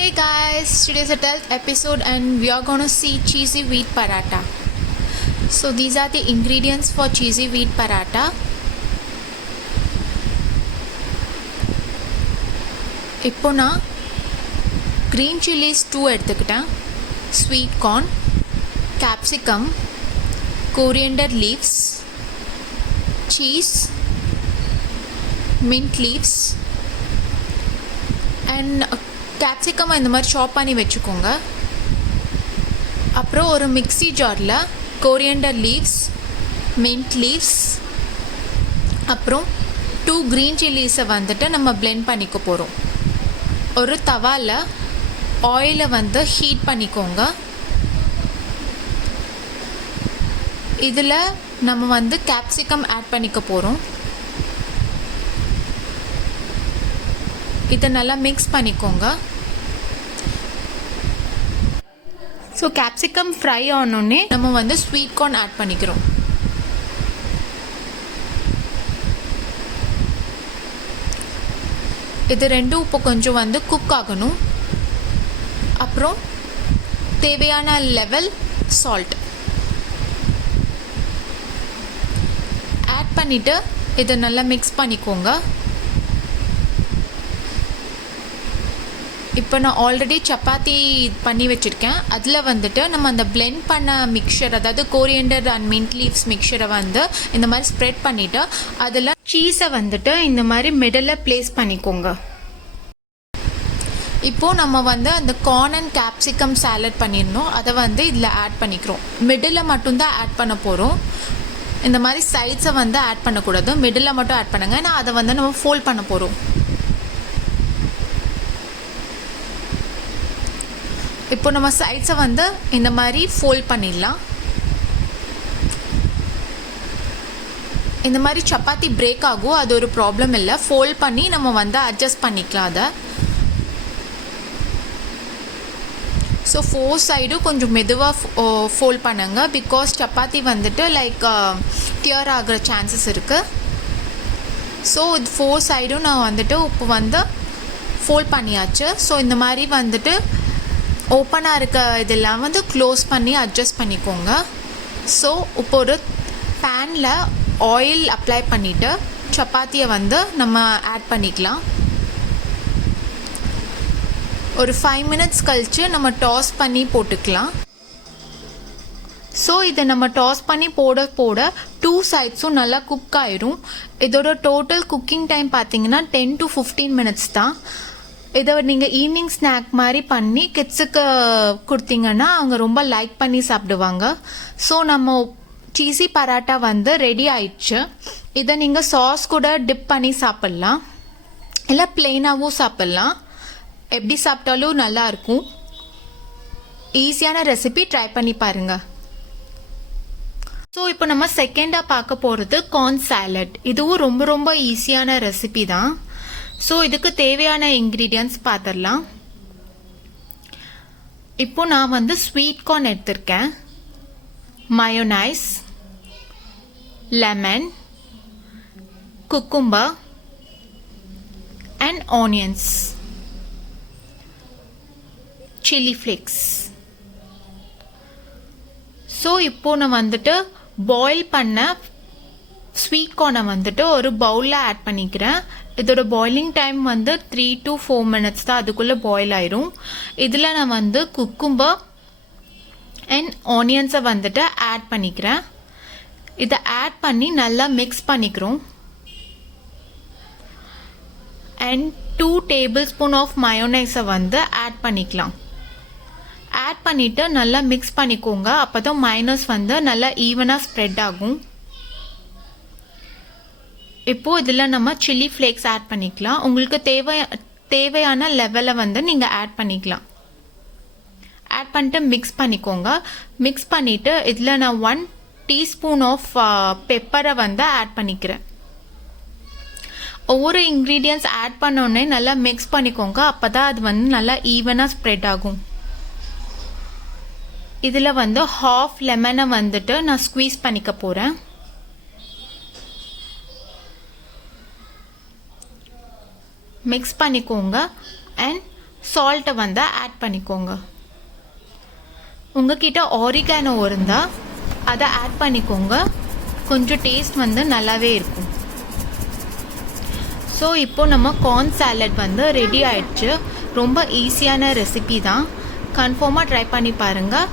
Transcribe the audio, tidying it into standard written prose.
Hey guys, today's the 12th episode and we are going to see cheesy wheat paratha. So these are the ingredients for cheesy wheat paratha. இப்போ நான் green chilies 2 எடுத்துக்கிட்டேன், sweet corn, capsicum, coriander leaves, cheese, mint leaves and capsicum இந்த மாதிரி சாப் பண்ணி வச்சுக்கோங்க. அப்புறம் ஒரு மிக்ஸி ஜாரில் கோரியண்டர் லீவ்ஸ், மின்ட் லீவ்ஸ், அப்புறம் 2 க்ரீன் சில்லிஸை வந்துட்டு நம்ம பிளெண்ட் பண்ணிக்க போகிறோம். ஒரு தவாவில் ஆயிலை வந்து ஹீட் பண்ணிக்கோங்க. இதில் நம்ம வந்து கேப்சிகம் ஆட் பண்ணிக்க போகிறோம். இதை நல்லா மிக்ஸ் பண்ணிக்கோங்க. ஸோ கேப்சிகம் ஃப்ரை ஆனோடனே நம்ம வந்து ஸ்வீட் கார்ன் ஆட் பண்ணிக்கிறோம். இது ரெண்டும் இப்போ கொஞ்சம் வந்து குக் ஆகணும். அப்புறம் தேவையான லெவல் சால்ட் ஆட் பண்ணிவிட்டு இதை நல்லா மிக்ஸ் பண்ணிக்கோங்க. இப்போ நான் ஆல்ரெடி சப்பாத்தி பண்ணி வச்சுருக்கேன். அதில் வந்துட்டு நம்ம அந்த பிளெண்ட் பண்ண மிக்சர், அதாவது கோரியண்டர் அண்ட் மின்ட் லீவ்ஸ் மிக்சரை வந்து இந்த மாதிரி ஸ்ப்ரெட் பண்ணிவிட்டு அதில் சீஸை வந்துட்டு இந்த மாதிரி மிடில் ப்ளேஸ் பண்ணிக்கோங்க. இப்போது நம்ம வந்து அந்த கார்ன் அண்ட் கேப்சிகம் சாலட் பண்ணிடணும். அதை வந்து இதில் ஆட் பண்ணிக்கிறோம். மிடில் மட்டும்தான் ஆட் பண்ண போகிறோம். இந்த மாதிரி சைட்ஸை வந்து ஆட் பண்ணக்கூடாது, மிடில் மட்டும் ஆட் பண்ணுங்க. ஏன்னா அதை வந்து நம்ம ஃபோல்ட் பண்ண போகிறோம். இப்போ நம்ம சைட்ஸை வந்து இந்த மாதிரி ஃபோல்ட் பண்ணிடலாம். இந்த மாதிரி சப்பாத்தி பிரேக் ஆகும், அது ஒரு ப்ராப்ளம் இல்லை. ஃபோல்ட் பண்ணி நம்ம வந்து அட்ஜஸ்ட் பண்ணிக்கலாம் அதை. ஸோ 4 சைடும் கொஞ்சம் மெதுவாக ஃபோல்ட் பண்ணுங்க. பிகாஸ் சப்பாத்தி வந்துட்டு லைக் டியர் ஆகிற சான்சஸ் இருக்குது. ஸோ இது 4 சைடும் நான் வந்துட்டு இப்போ வந்து ஃபோல்ட் பண்ணியாச்சு. ஸோ இந்த மாதிரி வந்துட்டு ஓப்பனாக இருக்க இதெல்லாம் வந்து க்ளோஸ் பண்ணி அட்ஜஸ்ட் பண்ணிக்கோங்க. ஸோ இப்போ ஒரு பேனில் ஆயில் அப்ளை பண்ணிவிட்டு சப்பாத்தியை வந்து நம்ம ஆட் பண்ணிக்கலாம். ஒரு 5 மினிட்ஸ் கழித்து நம்ம டாஸ் பண்ணி போட்டுக்கலாம். ஸோ இதை நம்ம டாஸ் பண்ணி போட 2 சைட்ஸும் நல்லா குக் ஆயிரும். இதோட டோட்டல் குக்கிங் டைம் பார்த்தீங்கன்னா 10 to 15 மினிட்ஸ் தான். இதை நீங்கள் ஈவினிங் ஸ்நாக் மாதிரி பண்ணி கிட்ஸுக்கு கொடுத்தீங்கன்னா அவங்க ரொம்ப லைக் பண்ணி சாப்பிடுவாங்க. ஸோ நம்ம சீஸி பராட்டா வந்து ரெடி ஆயிடுச்சு. இதை நீங்கள் சாஸ் கூட டிப் பண்ணி சாப்பிட்லாம், இல்லை ப்ளெயினாகவும் சாப்பிட்லாம். எப்படி சாப்பிட்டாலும் நல்லாயிருக்கும். ஈஸியான ரெசிபி, ட்ரை பண்ணி பாருங்கள். ஸோ இப்போ நம்ம செகண்டாக பார்க்க போகிறது கார்ன் சாலட். இதுவும் ரொம்ப ரொம்ப ஈஸியான ரெசிபி தான். ஸோ இதுக்கு தேவையான இன்க்ரீடியன்ட்ஸ் பார்த்துடலாம். இப்போ நான் வந்து ஸ்வீட் கார்ன் எடுத்திருக்கேன், mayonnaise, lemon, cucumber and onions, chilli flakes. So இப்போ நான் வந்துட்டு பாயில் பண்ண ஸ்வீட் கார்னை வந்துட்டு ஒரு பவுலில் ஆட் பண்ணிக்கிறேன். இதோட பாயிலிங் டைம் வந்து 3 to 4 மினிட்ஸ் தான், அதுக்குள்ளே பாயில் ஆயிரும். இதில் நான் வந்து குக்கும்பர் அண்ட் ஆனியன்ஸை வந்துட்டு ஆட் பண்ணிக்கிறேன். இதை ஆட் பண்ணி நல்லா மிக்ஸ் பண்ணிக்கிறோம். அண்ட் 2 டேபிள்ஸ்பூன் ஆஃப் மயோனைஸை வந்து ஆட் பண்ணிக்கலாம். ஆட் பண்ணிவிட்டு நல்லா மிக்ஸ் பண்ணிக்கோங்க. அப்போ தான் மயோனைஸ் வந்து நல்லா ஈவனாக ஸ்ப்ரெட் ஆகும். இப்போது இதில் நம்ம சில்லி ஃப்ளேக்ஸ் ஆட் பண்ணிக்கலாம். உங்களுக்கு தேவையான லெவலை வந்து நீங்கள் ஆட் பண்ணிக்கலாம். ஆட் பண்ணிட்டு மிக்ஸ் பண்ணிக்கோங்க. மிக்ஸ் பண்ணிவிட்டு இதில் நான் 1 டீஸ்பூன் ஆஃப் பெப்பரை வந்து ஆட் பண்ணிக்கிறேன். ஒவ்வொரு இன்க்ரீடியன்ட்ஸ் ஆட் பண்ணோடனே நல்லா மிக்ஸ் பண்ணிக்கோங்க. அப்போ தான் அது வந்து நல்லா ஈவனாக ஸ்ப்ரெட் ஆகும். இதில் வந்து ½ லெமனை வந்துட்டு நான் ஸ்க்வீஸ் பண்ணிக்க போகிறேன். மிக்ஸ் பண்ணிக்கோங்க. அண்ட் சால்ட்டை வந்து ஆட் பண்ணிக்கோங்க. உங்ககிட்ட ஆரிகானோ இருந்தால் அதை ஆட் பண்ணிக்கோங்க, கொஞ்சம் டேஸ்ட் வந்து நல்லாவே இருக்கும். ஸோ இப்போது நம்ம கார்ன் சாலட் வந்து ரெடி ஆயிடுச்சு. ரொம்ப ஈஸியான ரெசிபி தான், கன்ஃபார்மாக ட்ரை பண்ணி பாருங்கள்.